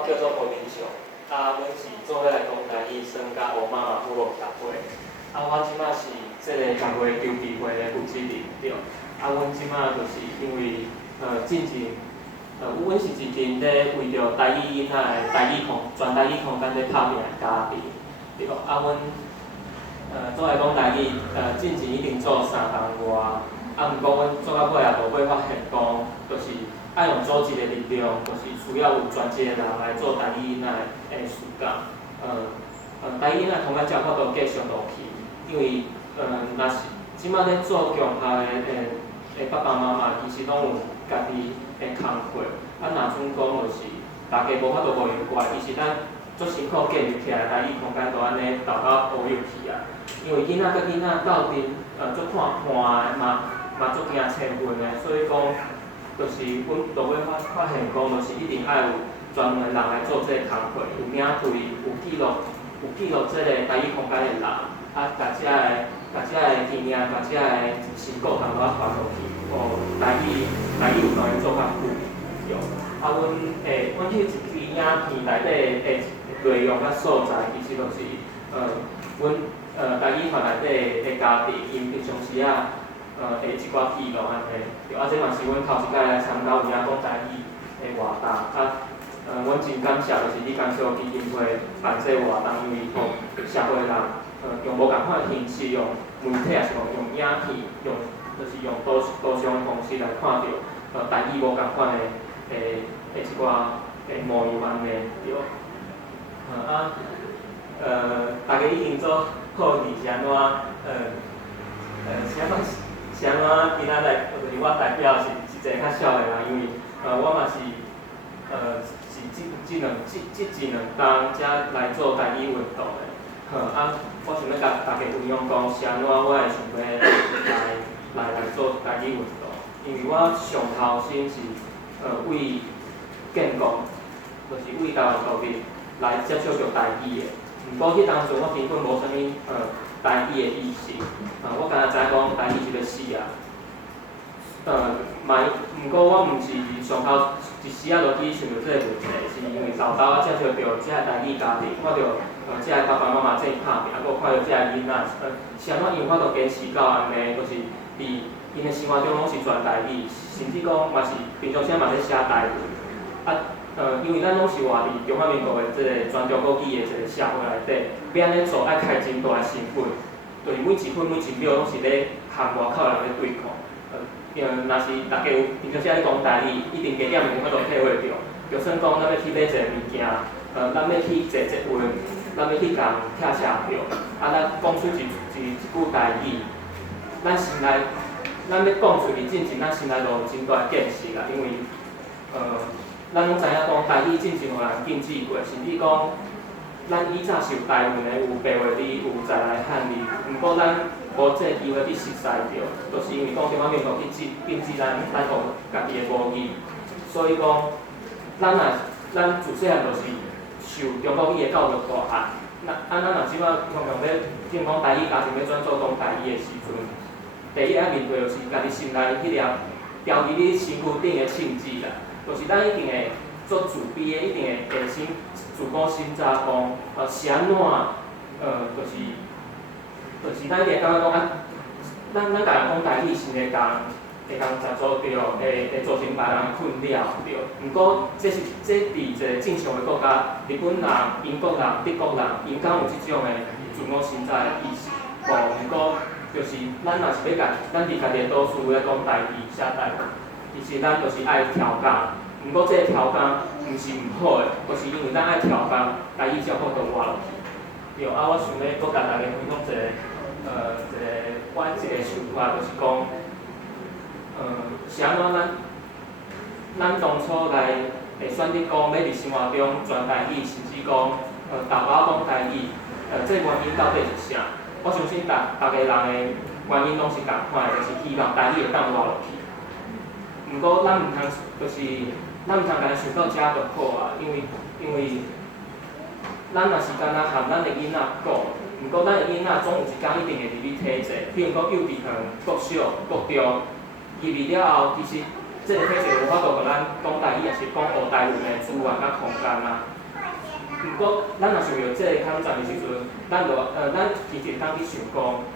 我叫做郭明雄，阮是做伙来讲台语算甲乌妈妈部落协会。我即摆是即个协会筹备会的负责人对。阮即摆就是因为进前阮是一群咧为着台语囡仔的全台语空间咧拍拼的家庭对。阮做来讲台语进前已经做3工外，毋过阮做到尾也无要发现讲，就是爱用组织的力量，就是需要有专业的人来做台语囡仔的事工。台语囡仔通甲才法度继续落去，因为若是即摆咧做强校的爸爸妈妈，其实拢有家己的工课。若像讲就是大家无法度无闲怪，其实咱足辛苦建立起来台语空间，就安尼豆到乌有去啊。因为囡仔甲囡仔斗阵，足看的嘛足惊青分的，所以讲。就是阮就要发现讲，就是一定爱有专门人来做这个工课，有领队、有记录这个台语空间的人，甲遮个经验、甲遮个成果通我传落去，台语有当然做较久，对。阮迄一支影片内底的内容甲素材，其实就是阮台语团内底的家庭，因平常时啊。下一寡记录安尼，对，这嘛是阮头一摆来参加有影讲台语的活动，阮真感谢就是李干小基金会办这活动，因为互社会人用无共款的形式，用媒体也是用影片，就是用多种的方式来看到台语无共款的一寡模样安尼，对。大家已经做好是安怎是安怎今仔来，就是我代表是一个较少的人，因为我嘛是即一两冬才来做台语运动的。我想要甲大家分享讲是安怎我会想要来做台语运动，因为我上头先是为建国，就是为台湾独立来接触着台语的。毋过迄当阵我根本无啥物台语的意识，我敢若知讲台语是要死啊。毋过我毋是上头一时仔就去想到这个问题，是因为豆豆接触到这个台语家庭，看到这个爸爸妈妈正拍拼，佮看到这个囡仔，是安怎因我都坚持到安尼，就是伫因的生活中拢是全台语，甚至讲嘛是平常时嘛咧写台语。因为咱拢是活伫中华民国的这个全中国语的这个社会内底，要安尼做爱开真大的成本，就是每一分每一秒拢是咧和外口人咧对抗。若是大家有平常时咧讲台语，一定加点有法度体会着。就算讲咱要去买一个物件，咱要去坐捷运，咱要去共拆车票，咱讲出一句台语，咱心内，咱要讲出去进前，咱心内就有真大建设啦，因为咱拢知影讲台语进前互人禁止过，甚至讲咱以前是有台湾的，有白话字，有在来汉字，毋过咱无这个机会去熟悉着，就是因为讲中华民国去禁止咱互家己的母语，所以讲咱自细汉就是受中国语的教育大汉。咱若即摆常常咧，比如讲台语家庭要转做讲台语的时阵，第一爱面对就是家己心内迄粒调伫你身躯顶的枪支啦。就是咱一定会做自卑的，一定会先自顾心查讲，是安怎？就是咱一定会感觉讲咱家己讲台语是会共接触着，会造成别人困扰着。毋过这伫一个正常的国家，日本人、英国人、德国人，因敢有即种的自我心知的意识。毋过就是咱若是要咱伫家己的岛屿咧讲台语、写台语。其实咱就是爱调工，毋过这个调工毋是毋好的，就是因为咱爱调工，台语才好度活落去。对，我想要阁甲大家分享一个阮一个想法，就是讲，是安怎咱当初来会选择讲要伫生活中全台语，甚至讲豆包讲台语，这原因到底是啥？我相信大家人的原因拢是共款的，就是希望台语会当活落去。毋过咱毋通甲伊想到遮就好啊，因为咱若是干那含咱的囡仔讲，毋过咱的囡仔总有一天一定会入去体制，比如讲幼稚园、国小、国中，入去了后，其实这这个体制有法度互咱讲台语，也是讲学台语的资源甲空间啊。毋过，咱若想到这个抗战的时阵，咱其实当去想讲，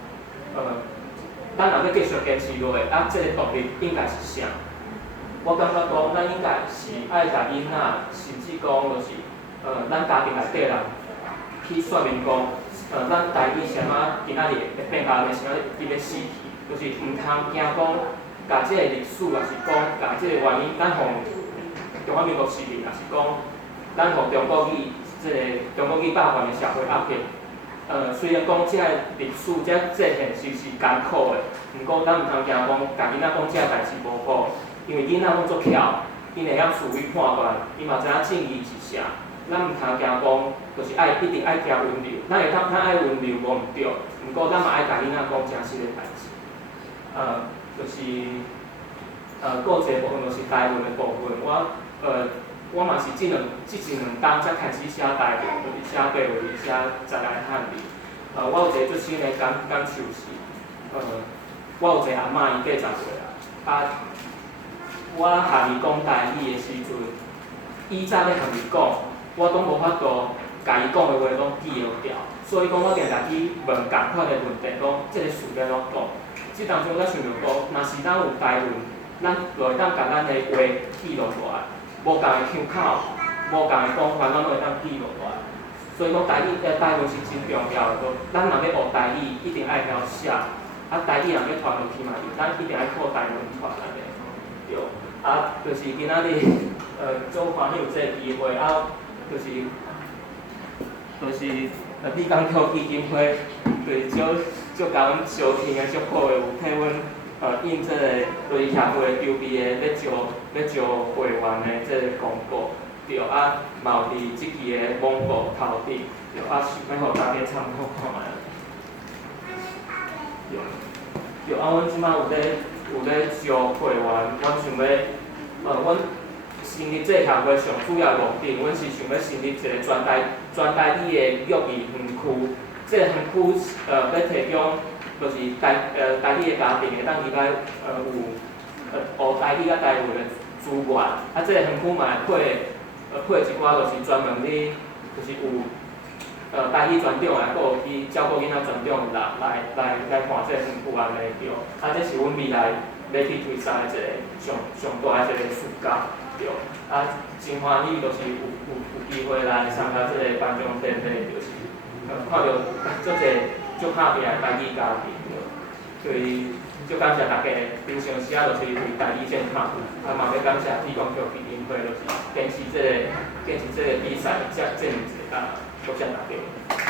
咱若要继续坚持落去，这个动力应该是啥？我感觉讲，咱应该是爱甲囡仔，甚至讲就是咱家庭内底人去说明讲，咱台语啥物今仔日会变甲安尼，啥物伊要死去，就是毋通惊讲，甲即个历史，也是讲甲即个原因，咱互中华民国市民，也是讲，咱互中国语。即个中国语霸权的社会压迫，虽然讲即个历史、即现实是艰苦的，毋过咱毋通惊讲，家囡仔讲即个代志无好，因为囡仔拢足巧，因会晓自律判断，伊嘛知影正义是啥。咱毋通惊讲，就是一定爱行温柔，咱爱温柔无毋对，毋过咱嘛爱家囡仔讲正实的代志。就是还有一个部分就是台文的部分，我嘛是即一两天才开始写台语，就是写白话字、写十来汉字。我有一个最深的感受是，我有一个阿嬷伊80岁啦，我下面讲台语的时阵，伊早咧向伊讲，我拢无法度甲伊讲的话拢记落掉，所以讲我定定去问共款的问题，讲即个事要怎讲。即当中我想着讲，若是咱有台文，咱就会当甲咱的话记录落来。无共的腔口，无共的讲法，咱拢会当记录落来。所以讲台文是真重要的，咱若要学台语，一定爱晓写。台语若要传落去嘛，咱一定爱靠台文传安尼。对，就是今仔日总欢喜有这个机会，就是美港桥基金会，就是足甲阮招聘的足好的，有替阮。印这个对协会筹备的要招会员的这个广告，对嘛有伫即期的网购头顶，对想要互大家参考看卖。对，阮即摆有咧招会员，阮想要，阮成立这个协会上主要的目的，阮是想要成立一个全台语的育儿园区，这个园区要提供。就是台语的家庭会当去来有学台语甲台语的资源，这个园区嘛会配一寡就是专门咧，就是有台语专长的，还有去照顾囡仔专长的人来看这个园区安尼对，这是阮未来要去推展的一个上大的一个事业对，真欢喜就是有机会来参加这个颁奖典礼，就是看到足合拼的台语家庭，所以足感谢大家平常时就是为台语健康，嘛要感谢美港桥基金会，就是坚持这个比赛，这2年多，多谢大家。